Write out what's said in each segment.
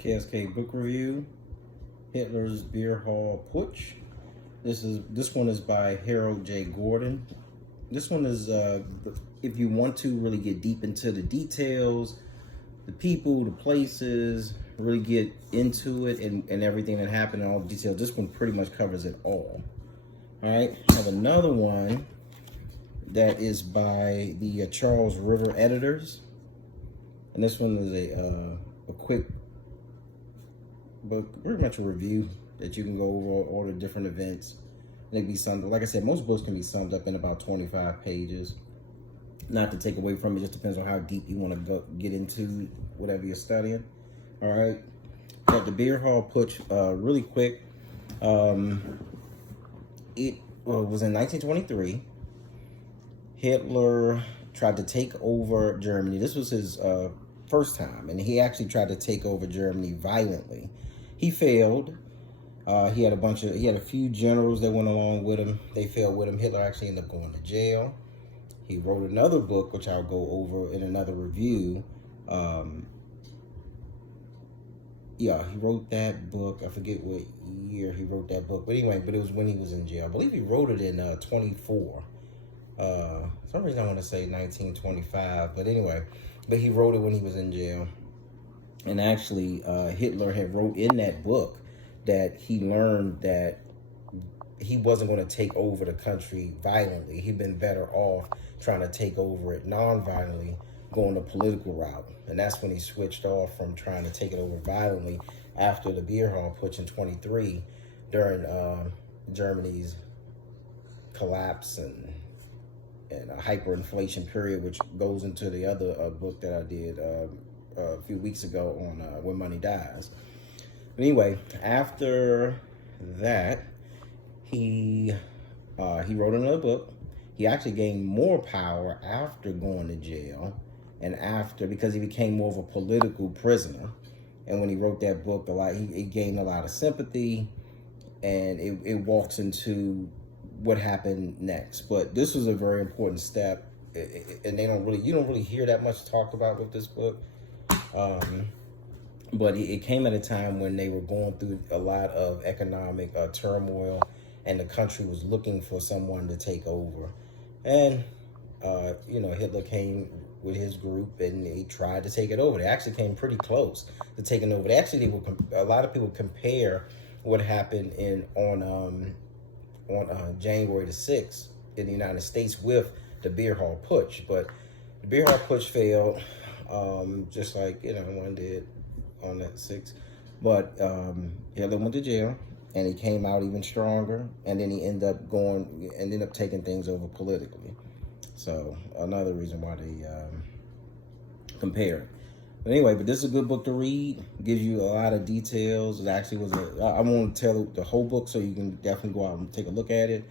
KSK book review, Hitler's Beer Hall Putsch. This one is by Harold J. Gordon. This one is if you want to really get deep into the details, the people, the places, really get into it and everything that happened and all the details. This one pretty much covers it all. All right, I have another one that is by the Charles River editors, and this one is a quick book, pretty much a review that you can go over all the different events. They can be summed, like I said, most books can be summed up in about 25 pages. Not to take away from it, just depends on how deep you want to get into whatever you're studying. All right, got the Beer Hall Putsch really quick. It was in 1923. Hitler tried to take over Germany. This was his first time, and he actually tried to take over Germany violently. He failed. He had a few generals that went along with him. They failed with him. Hitler actually ended up going to jail. He wrote another book, which I'll go over in another review. Yeah, he wrote that book. I forget what year he wrote that book, but anyway, it was when he was in jail. I believe he wrote it in 24. For some reason I want to say 1925, but anyway, he wrote it when he was in jail. And actually, Hitler had wrote in that book that he learned that he wasn't going to take over the country violently. He'd been better off trying to take over it non-violently, going the political route. And that's when he switched off from trying to take it over violently after the Beer Hall Putsch in 23 during Germany's collapse and a hyperinflation period, which goes into the other book that I did a few weeks ago on When Money Dies. But anyway, after that, he wrote another book. He actually gained more power after going to jail, and because he became more of a political prisoner. And when he wrote that book, he gained a lot of sympathy, and it walks into what happened next. But this was a very important step, and you don't really hear that much talked about with this book. But it came at a time when they were going through a lot of economic turmoil, and the country was looking for someone to take over. And Hitler came with his group, and he tried to take it over. They actually came pretty close to taking over. A lot of people compare what happened on January the 6th in the United States with the Beer Hall Putsch. But the Beer Hall Putsch failed, just like one did on that 6th. But Hitler went to jail, and he came out even stronger, and then he ended up taking things over politically. So another reason why they compare. But anyway, this is a good book to read. Gives you a lot of details. It actually I won't tell the whole book, so you can definitely go out and take a look at it.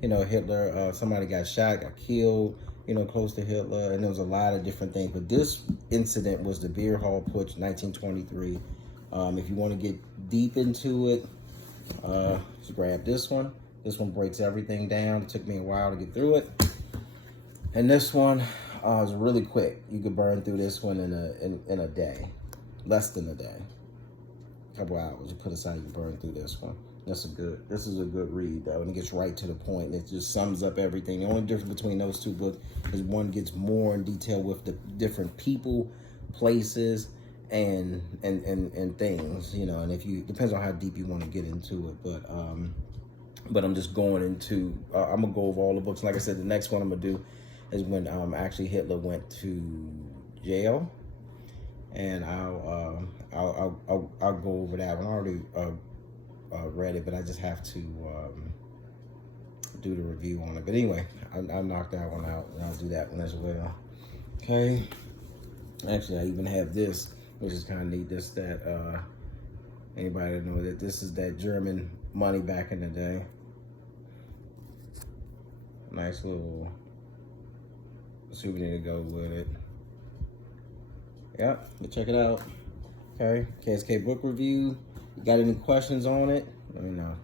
Hitler, somebody got shot, got killed, close to Hitler, and there was a lot of different things. But this incident was the Beer Hall Putsch, 1923. If you want to get deep into it, just grab this one. This one breaks everything down. It took me a while to get through it. And this one is really quick. You could burn through this one in a day, less than a day. A couple hours. You put aside, you can burn through this one. This is a good read, though, and it gets right to the point. It just sums up everything. The only difference between those two books is one gets more in detail with the different people, places, and things, and depends on how deep you want to get into it. But I'm just going into I'm gonna go over all the books. Like I said, the next one I'm gonna do is when actually Hitler went to jail, and I'll go over that one. I already read it, but I just have to do the review on it. But anyway, I knocked that one out, and I'll do that one as well. Okay. Actually, I even have this, which is kind of neat. Anybody know that this is that German money back in the day. Nice little souvenir to go with it. Yep, check it out. Okay, KSK book review. You got any questions on it? Let me know.